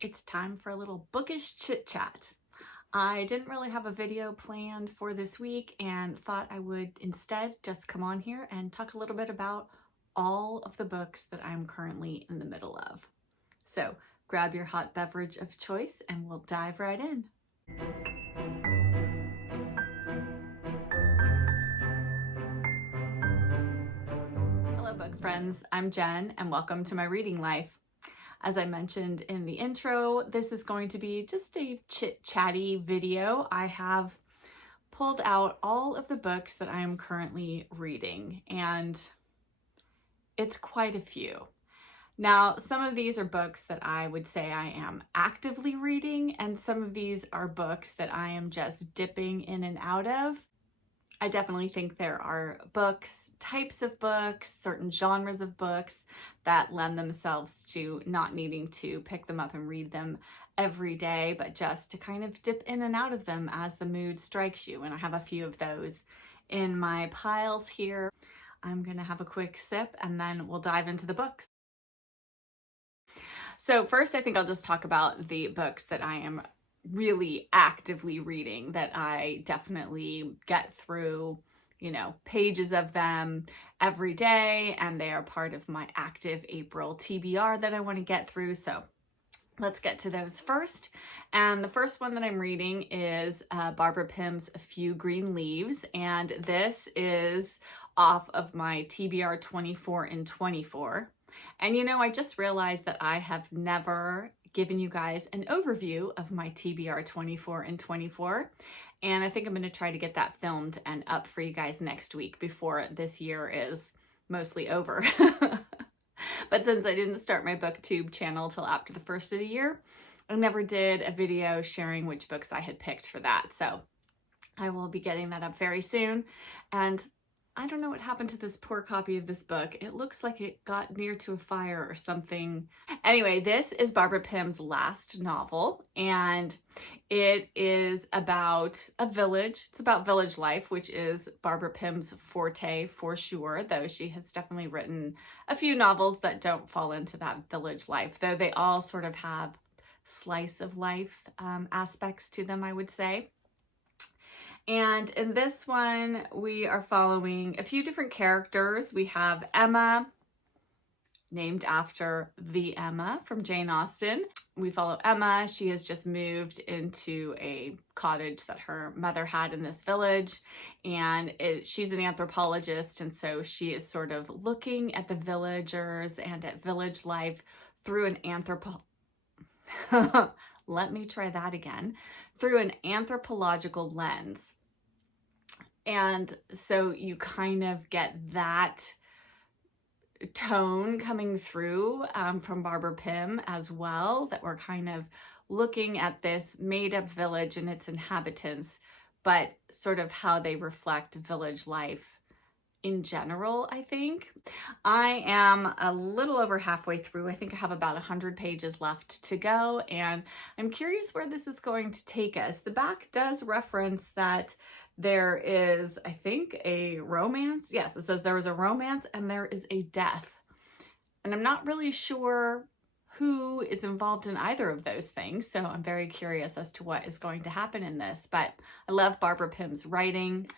It's time for a little bookish chit chat. I didn't really have a video planned for this week and thought I would instead just come on here and talk a little bit about all of the books that I'm currently in the middle of. So grab your hot beverage of choice and we'll dive right in. Hello book friends, I'm Jen and welcome to my reading life. As I mentioned in the intro, this is going to be just a chit-chatty video. I have pulled out all of the books that I am currently reading, and it's quite a few. Now, some of these are books that I would say I am actively reading, and some of these are books that I am just dipping in and out of. I definitely think there are books, types of books, certain genres of books that lend themselves to not needing to pick them up and read them every day, but just to kind of dip in and out of them as the mood strikes you. And I have a few of those in my piles here. I'm gonna have a quick sip and then we'll dive into the books. So first, I think I'll just talk about the books that I am really actively reading, that I definitely get through, pages of them every day, and they are part of my active April TBR that I want to get through. So let's get to those first. And the first one that I'm reading is Barbara Pym's A Few Green Leaves, and this is off of my TBR 24 in 24. And I just realized that I have never given you guys an overview of my TBR 24 in 24. And I think I'm going to try to get that filmed and up for you guys next week before this year is mostly over. But since I didn't start my BookTube channel till after the first of the year, I never did a video sharing which books I had picked for that. So I will be getting that up very soon. And I don't know what happened to this poor copy of this book. It looks like it got near to a fire or something. Anyway, this is Barbara Pym's last novel, and it is about a village. It's about village life, which is Barbara Pym's forte for sure, though she has definitely written a few novels that don't fall into that village life, though they all sort of have slice of life aspects to them, I would say. And in this one, we are following a few different characters. We have Emma, named after the Emma from Jane Austen. We follow Emma. She has just moved into a cottage that her mother had in this village, and she's an anthropologist, and so she is sort of looking at the villagers and at village life through an through an anthropological lens. And so you kind of get that tone coming through from Barbara Pym as well, that we're kind of looking at this made-up village and its inhabitants, but sort of how they reflect village life in general, I think. I am a little over halfway through. I think I have about 100 pages left to go, and I'm curious where this is going to take us. The back does reference that there is, I think, a romance. Yes, it says there is a romance and there is a death. And I'm not really sure who is involved in either of those things, so I'm very curious as to what is going to happen in this. But I love Barbara Pym's writing.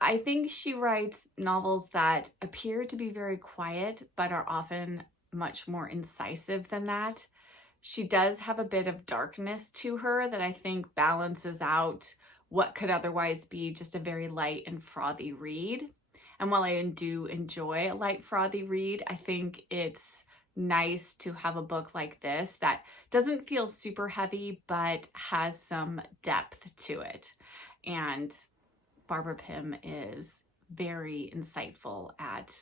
I think she writes novels that appear to be very quiet, but are often much more incisive than that. She does have a bit of darkness to her that I think balances out what could otherwise be just a very light and frothy read. And while I do enjoy a light, frothy read, I think it's nice to have a book like this that doesn't feel super heavy, but has some depth to it. And Barbara Pym is very insightful at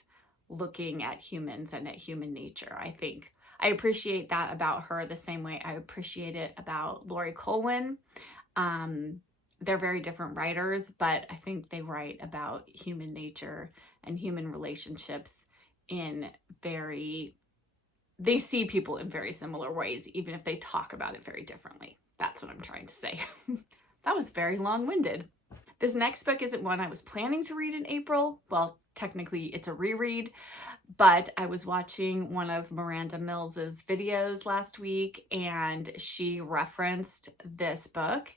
looking at humans and at human nature. I think I appreciate that about her the same way I appreciate it about Laurie Colwin. They're very different writers, but I think they write about human nature and human relationships they see people in very similar ways, even if they talk about it very differently. That's what I'm trying to say. That was very long-winded. This next book isn't one I was planning to read in April. Well, technically it's a reread, But I was watching one of Miranda Mills's videos last week, and she referenced this book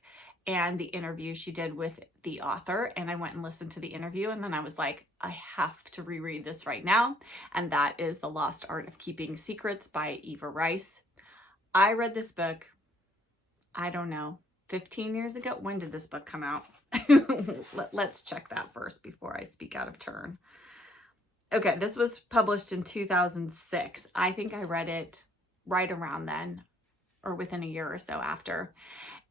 and the interview she did with the author, and I went and listened to the interview, and then I was like, I have to reread this right now, and that is The Lost Art of Keeping Secrets by Eva Rice. I read this book, I don't know, 15 years ago? When did this book come out? Let's check that first before I speak out of turn. Okay, this was published in 2006. I think I read it right around then, or within a year or so after.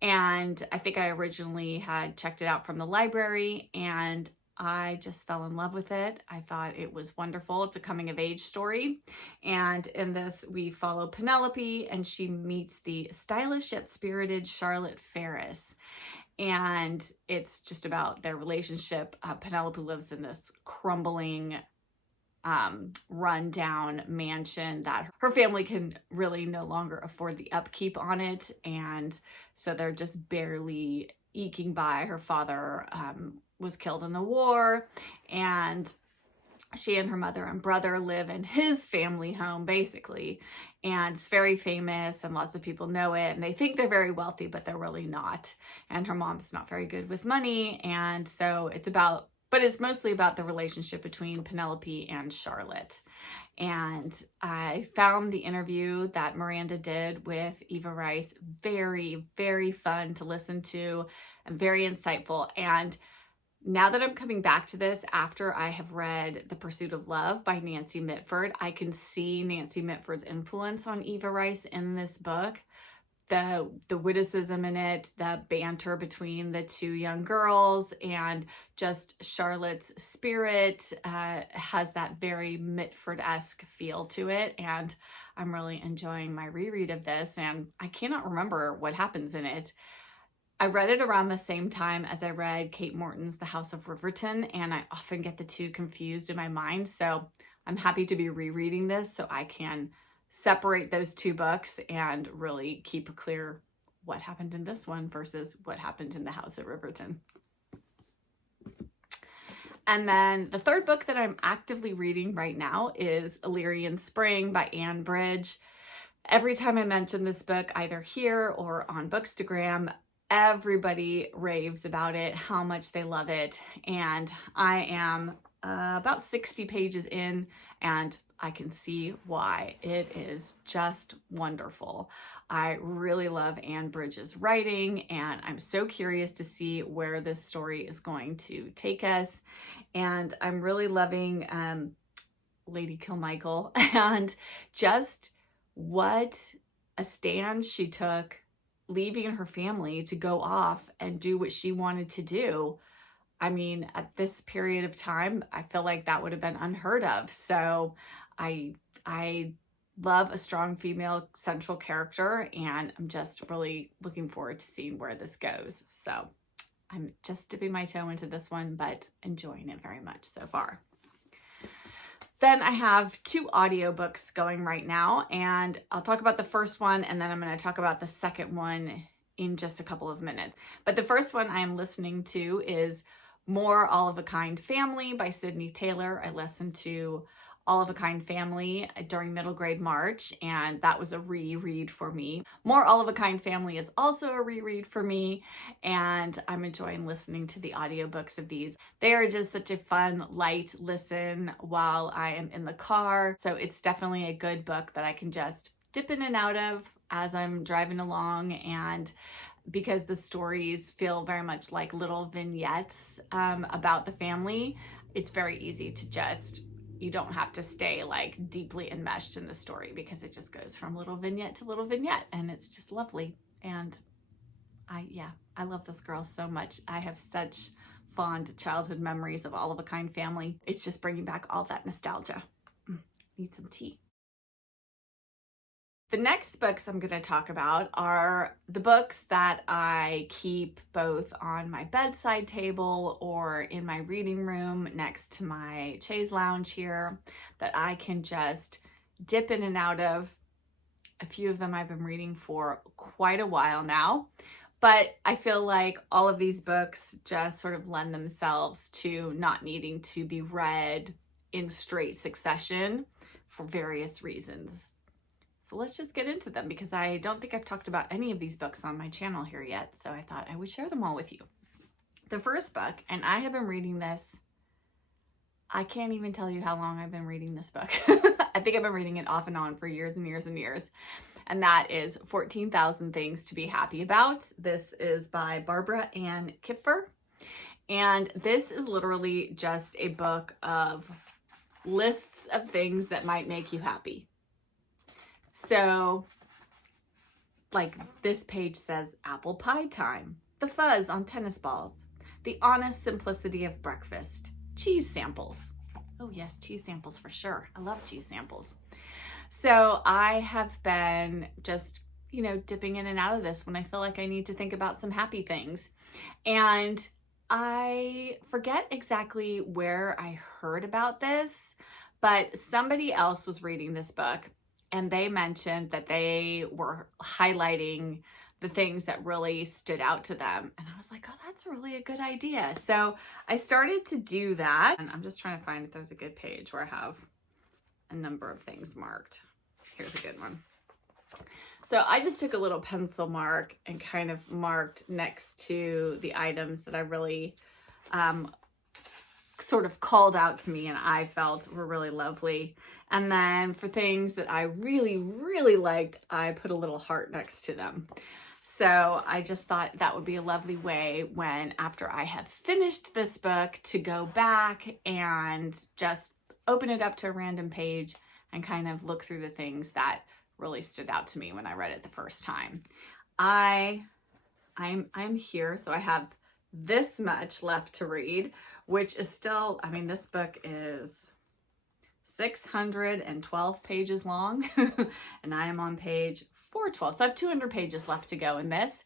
And I think I originally had checked it out from the library, and I just fell in love with it. I thought it was wonderful. It's a coming of age story. And in this, we follow Penelope, and she meets the stylish yet spirited Charlotte Ferris. And it's just about their relationship. Penelope lives in this crumbling, run-down mansion that her family can really no longer afford the upkeep on it, and so they're just barely eking by. Her father was killed in the war, and she and her mother and brother live in his family home, basically, and it's very famous and lots of people know it, and they think they're very wealthy, but they're really not. And her mom's not very good with money, and so it's mostly about the relationship between Penelope and Charlotte. And I found the interview that Miranda did with Eva Rice very, very fun to listen to and very insightful. And now that I'm coming back to this after I have read The Pursuit of Love by Nancy Mitford, I can see Nancy Mitford's influence on Eva Rice in this book. The witticism in it, the banter between the two young girls, and just Charlotte's spirit has that very Mitford-esque feel to it. And I'm really enjoying my reread of this, and I cannot remember what happens in it. I read it around the same time as I read Kate Morton's The House of Riverton, and I often get the two confused in my mind. So I'm happy to be rereading this so I can separate those two books and really keep clear what happened in this one versus what happened in The House of Riverton. And then the third book that I'm actively reading right now is Isyan Spring by Anne Bridge. Every time I mention this book, either here or on Bookstagram, everybody raves about it, how much they love it. And I am about 60 pages in, and I can see why. It is just wonderful. I really love Anne Bridge's writing, and I'm so curious to see where this story is going to take us. And I'm really loving Lady Kilmichael and just what a stand she took, leaving her family to go off and do what she wanted to do. I mean, at this period of time, I feel like that would have been unheard of. So I love a strong female central character, and I'm just really looking forward to seeing where this goes. So I'm just dipping my toe into this one, but enjoying it very much so far. Then I have 2 audiobooks going right now, and I'll talk about the first one, and then I'm going to talk about the second one in just a couple of minutes. But the first one I'm listening to is More All of a Kind Family by Sydney Taylor. I listened to All of a Kind Family during middle grade March, and that was a reread for me. More All of a Kind Family is also a reread for me, and I'm enjoying listening to the audiobooks of these. They are just such a fun, light listen while I am in the car, so it's definitely a good book that I can just dip in and out of as I'm driving along, and because the stories feel very much like little vignettes about the family, it's very easy to just, you don't have to stay like deeply enmeshed in the story because it just goes from little vignette to little vignette, and it's just lovely. And I love this girl so much. I have such fond childhood memories of All of a Kind Family. It's just bringing back all that nostalgia. Need some tea. The next books I'm going to talk about are the books that I keep both on my bedside table or in my reading room next to my chaise lounge here that I can just dip in and out of. A few of them I've been reading for quite a while now, but I feel like all of these books just sort of lend themselves to not needing to be read in straight succession. for various reasons. So let's just get into them, because I don't think I've talked about any of these books on my channel here yet. So I thought I would share them all with you. The first book, and I have been reading this, I can't even tell you how long I've been reading this book. I think I've been reading it off and on for years and years and years. And that is 14,000 Things to Be Happy About. This is by Barbara Ann Kipfer. And this is literally just a book of lists of things that might make you happy. So, like this page says, apple pie time, the fuzz on tennis balls, the honest simplicity of breakfast, cheese samples. Oh yes, cheese samples for sure. I love cheese samples. So I have been just, dipping in and out of this when I feel like I need to think about some happy things. And I forget exactly where I heard about this, but somebody else was reading this book and they mentioned that they were highlighting the things that really stood out to them. And I was like, oh, that's really a good idea. So I started to do that. And I'm just trying to find if there's a good page where I have a number of things marked. Here's a good one. So I just took a little pencil mark and kind of marked next to the items that I really sort of called out to me and I felt were really lovely. And then for things that I really, really liked, I put a little heart next to them. So I just thought that would be a lovely way when, after I have finished this book, to go back and just open it up to a random page and kind of look through the things that really stood out to me when I read it the first time. I'm here, so I have this much left to read, which is still, this book is 612 pages long and I am on page 412. So I have 200 pages left to go in this.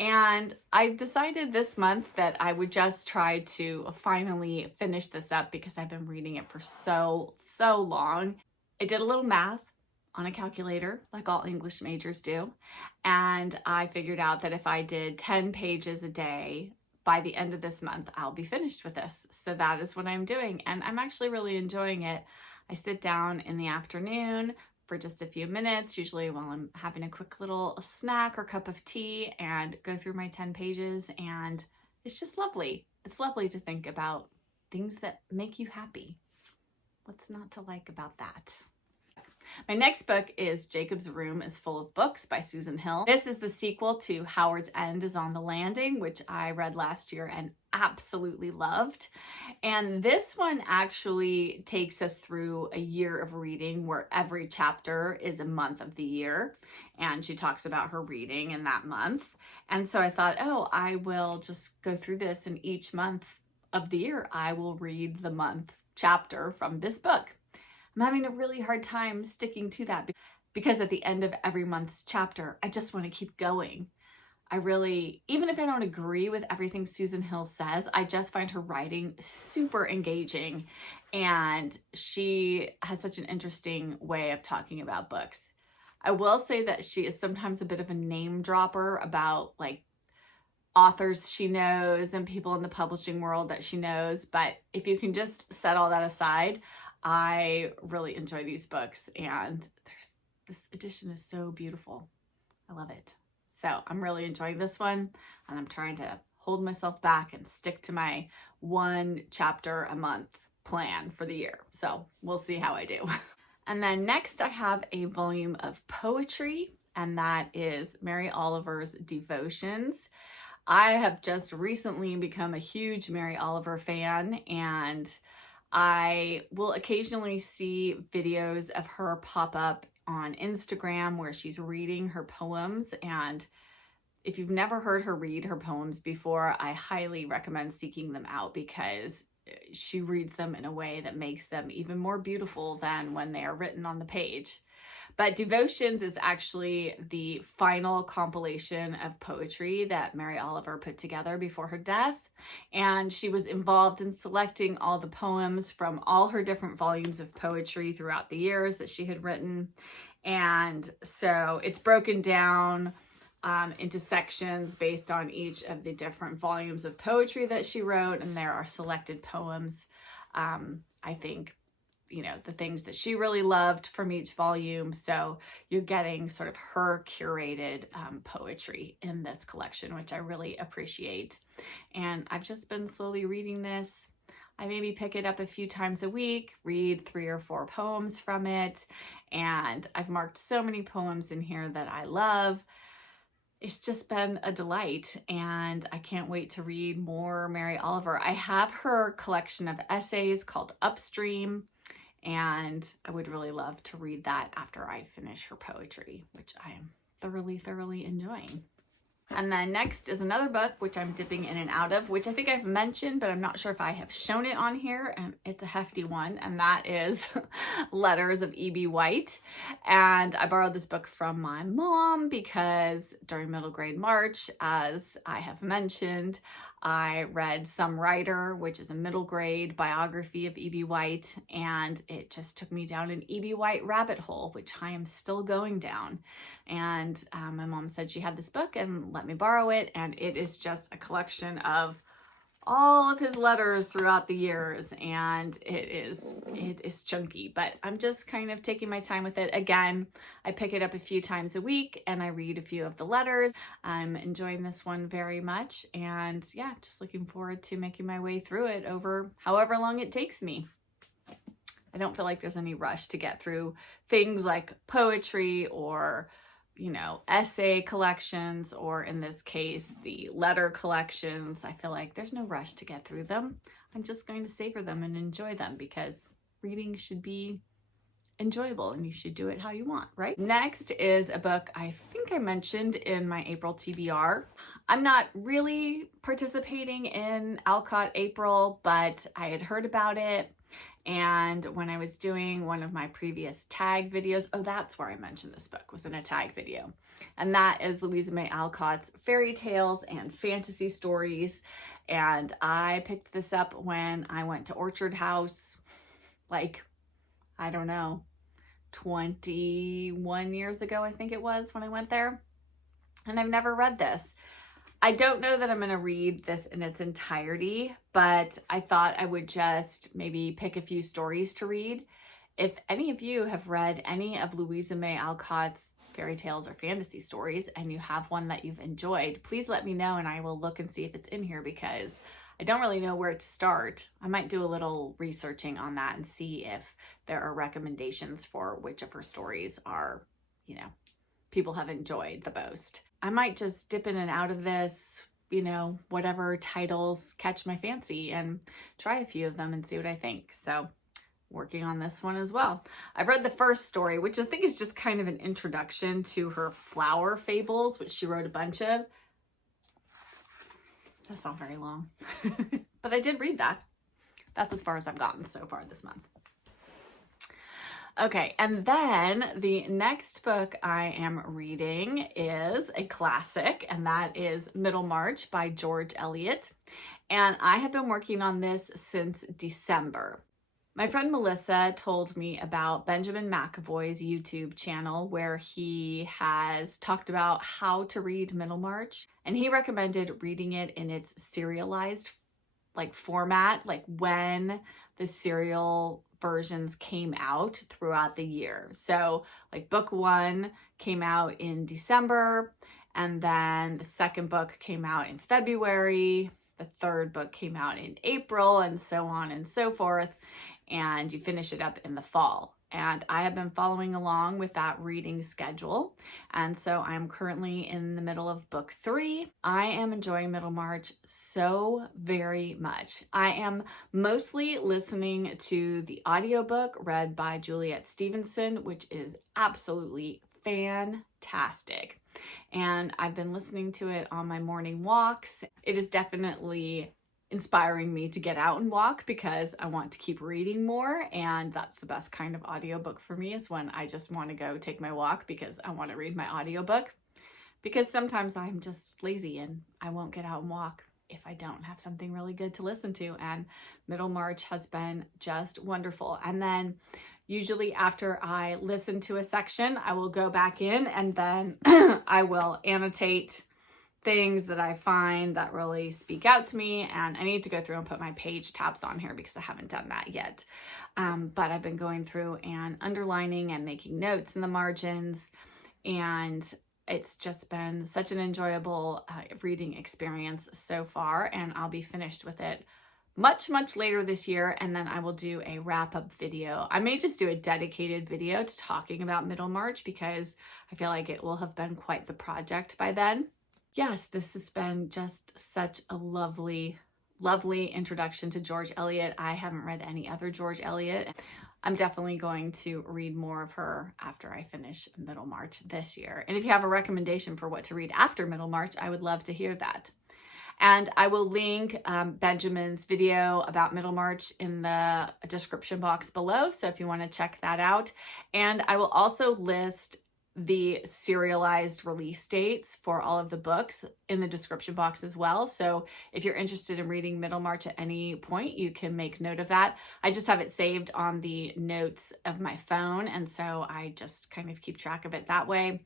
And I decided this month that I would just try to finally finish this up because I've been reading it for so long. I did a little math on a calculator, like all English majors do. And I figured out that if I did 10 pages a day, by the end of this month, I'll be finished with this. So that is what I'm doing. And I'm actually really enjoying it. I sit down in the afternoon for just a few minutes, usually while I'm having a quick little snack or cup of tea, and go through my 10 pages. And it's just lovely. It's lovely to think about things that make you happy. What's not to like about that? My next book is Jacob's Room is Full of Books by Susan Hill. This is the sequel to Howard's End is on the Landing, which I read last year and absolutely loved. And this one actually takes us through a year of reading where every chapter is a month of the year. And she talks about her reading in that month. And so I thought, oh, I will just go through this, and each month of the year, I will read the month chapter from this book. I'm having a really hard time sticking to that because at the end of every month's chapter, I just want to keep going. Even if I don't agree with everything Susan Hill says, I just find her writing super engaging, and she has such an interesting way of talking about books. I will say that she is sometimes a bit of a name dropper about like authors she knows and people in the publishing world that she knows, but if you can just set all that aside, I really enjoy these books, and this edition is so beautiful. I love it. So I'm really enjoying this one, and I'm trying to hold myself back and stick to my 1 chapter a month plan for the year. So we'll see how I do. And then next I have a volume of poetry, and that is Mary Oliver's Devotions. I have just recently become a huge Mary Oliver fan, and I will occasionally see videos of her pop up on Instagram where she's reading her poems. And if you've never heard her read her poems before, I highly recommend seeking them out because she reads them in a way that makes them even more beautiful than when they are written on the page. But Devotions is actually the final compilation of poetry that Mary Oliver put together before her death. And she was involved in selecting all the poems from all her different volumes of poetry throughout the years that she had written. And so it's broken down into sections based on each of the different volumes of poetry that she wrote. And there are selected poems, I think the things that she really loved from each volume. So you're getting sort of her curated poetry in this collection, which I really appreciate. And I've just been slowly reading this. I maybe pick it up a few times a week, read 3 or 4 poems from it, and I've marked so many poems in here that I love. It's just been a delight, and I can't wait to read more Mary Oliver. I have her collection of essays called Upstream, and I would really love to read that after I finish her poetry, which I am thoroughly enjoying. And then next is another book, which I'm dipping in and out of, which I think I've mentioned, but I'm not sure if I have shown it on here, and it's a hefty one, and that is Letters of E.B. White. And I borrowed this book from my mom because during middle grade March, as I have mentioned, I read Some Writer, which is a middle grade biography of E.B. White, and it just took me down an E.B. White rabbit hole, which I am still going down. And my mom said she had this book and let me borrow it, and it is just a collection of all of his letters throughout the years, and it is chunky, but I'm just kind of taking my time with it. Again, I pick it up a few times a week and I read a few of the letters. I'm enjoying this one very much, and yeah, just looking forward to making my way through it over however long it takes me. I don't feel like there's any rush to get through things like poetry or essay collections, or in this case, the letter collections. I feel like there's no rush to get through them. I'm just going to savor them and enjoy them, because reading should be enjoyable and you should do it how you want, right? Next is a book I think I mentioned in my April TBR. I'm not really participating in Alcott April, but I had heard about it. And when I was doing one of my previous tag videos, that's where I mentioned this book, was in a tag video. And that is Louisa May Alcott's fairy tales and fantasy stories. And I picked this up when I went to Orchard House, like, I don't know, 21 years ago, I think it was, when I went there. And I've never read this. I don't know that I'm going to read this in its entirety, but I thought I would just maybe pick a few stories to read. If any of you have read any of Louisa May Alcott's fairy tales or fantasy stories, and you have one that you've enjoyed, please let me know and I will look and see if it's in here, because I don't really know where to start. I might do a little researching on that and see if there are recommendations for which of her stories are, people have enjoyed the most. I might just dip in and out of this, whatever titles catch my fancy, and try a few of them and see what I think. So working on this one as well. I've read the first story, which I think is just kind of an introduction to her flower fables, which she wrote a bunch of. That's not very long, but I did read that. That's as far as I've gotten so far this month. Okay, and then the next book I am reading is a classic, and that is Middlemarch by George Eliot. And I have been working on this since December. My friend Melissa told me about Benjamin McAvoy's YouTube channel, where he has talked about how to read Middlemarch, and he recommended reading it in its serialized format, like when the serial versions came out throughout the year. So book 1 came out in December, and then the second book came out in February, the third book came out in April, and so on and so forth, and you finish it up in the fall. And I have been following along with that reading schedule. And so I'm currently in the middle of book 3. I am enjoying Middlemarch so very much. I am mostly listening to the audiobook read by Juliet Stevenson, which is absolutely fantastic. And I've been listening to it on my morning walks. It is definitely inspiring me to get out and walk, because I want to keep reading more, and that's the best kind of audiobook for me, is when I just want to go take my walk because I want to read my audiobook, because sometimes I'm just lazy and I won't get out and walk if I don't have something really good to listen to, and Middlemarch has been just wonderful. And then usually after I listen to a section, I will go back in and then I will annotate things that I find that really speak out to me, and I need to go through and put my page tabs on here because I haven't done that yet. But I've been going through and underlining and making notes in the margins, and it's just been such an enjoyable reading experience so far, and I'll be finished with it much later this year, and then I will do a wrap-up video. I may just do a dedicated video to talking about Middlemarch because I feel like it will have been quite the project by then. Yes, this has been just such a lovely introduction to George Eliot. I haven't read any other George Eliot. I'm definitely going to read more of her after I finish Middlemarch this year. And if you have a recommendation for what to read after Middlemarch, I would love to hear that. And I will link Benjamin's video about Middlemarch in the description box below, so if you want to check that out. And I will also list the serialized release dates for all of the books in the description box as well. So if you're interested in reading Middlemarch at any point, you can make note of that. I just have it saved on the notes of my phone, and so I just kind of keep track of it that way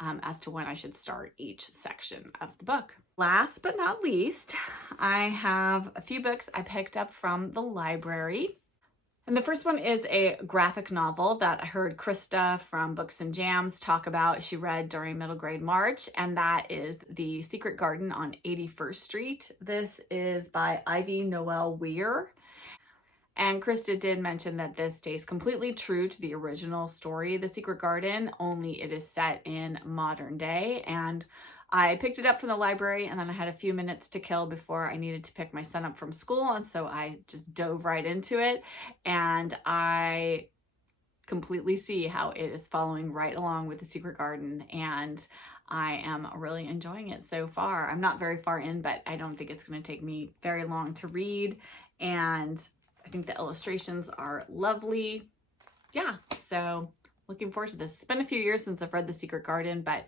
as to when I should start each section of the book. Last but not least, I have a few books I picked up from the library. And the first one is a graphic novel that I heard Krista from Books and Jams talk about. She read during middle grade March, and that is The Secret Garden on 81st Street. This is by Ivy Noel Weir. And Krista did mention that this stays completely true to the original story, The Secret Garden, only it is set in modern day. And I picked it up from the library, and then I had a few minutes to kill before I needed to pick my son up from school, and so I just dove right into it, and I completely see how it is following right along with The Secret Garden, and I am really enjoying it so far. I'm not very far in, but I don't think it's going to take me very long to read, and I think the illustrations are lovely. Yeah, so looking forward to this. It's been a few years since I've read The Secret Garden, but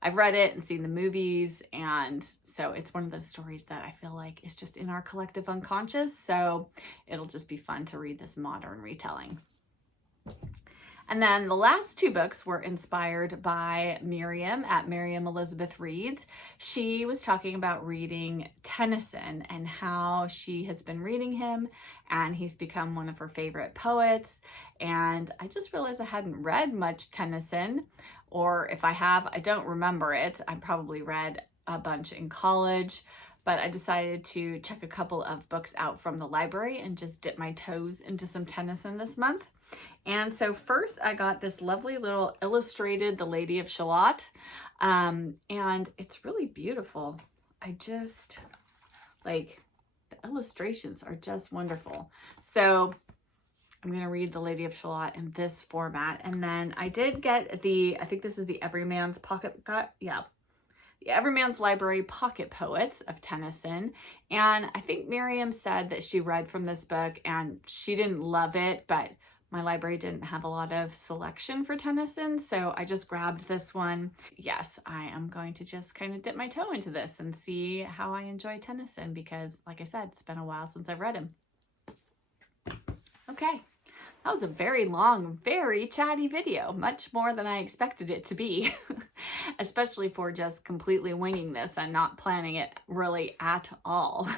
I've read it and seen the movies, and so it's one of those stories that I feel like is just in our collective unconscious, so it'll just be fun to read this modern retelling. And then the last two books were inspired by Miriam at Miriam Elizabeth Reads. She was talking about reading Tennyson and how she has been reading him, and he's become one of her favorite poets. And I just realized I hadn't read much Tennyson, or if I have, I don't remember it. I probably read a bunch in college, but I decided to check a couple of books out from the library and just dip my toes into some Tennyson this month. And so first I got this lovely little illustrated The Lady of Shalott, and it's really beautiful. I just, like, the illustrations are just wonderful. So I'm going to read The Lady of Shalott in this format. And then I did get I think this is the Everyman's the Everyman's Library Pocket Poets of Tennyson. And I think Miriam said that she read from this book and she didn't love it, but my library didn't have a lot of selection for Tennyson, so I just grabbed this one. Yes, I am going to just kind of dip my toe into this and see how I enjoy Tennyson because, like I said, it's been a while since I've read him. Okay, that was a very long, very chatty video, much more than I expected it to be, especially for just completely winging this and not planning it really at all.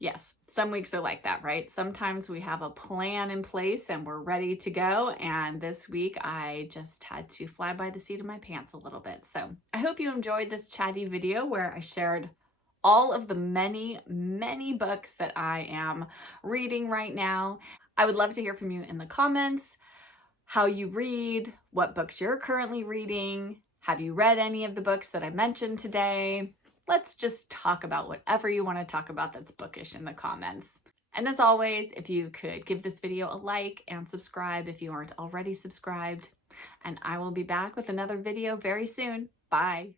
Yes, some weeks are like that, right? Sometimes we have a plan in place and we're ready to go, and this week I just had to fly by the seat of my pants a little bit. So I hope you enjoyed this chatty video where I shared all of the many books that I am reading right now. I would love to hear from you in the comments, how you read, what books you're currently reading. Have you read any of the books that I mentioned today? Let's just talk about whatever you want to talk about that's bookish in the comments. And as always, if you could give this video a like and subscribe if you aren't already subscribed. And I will be back with another video very soon. Bye.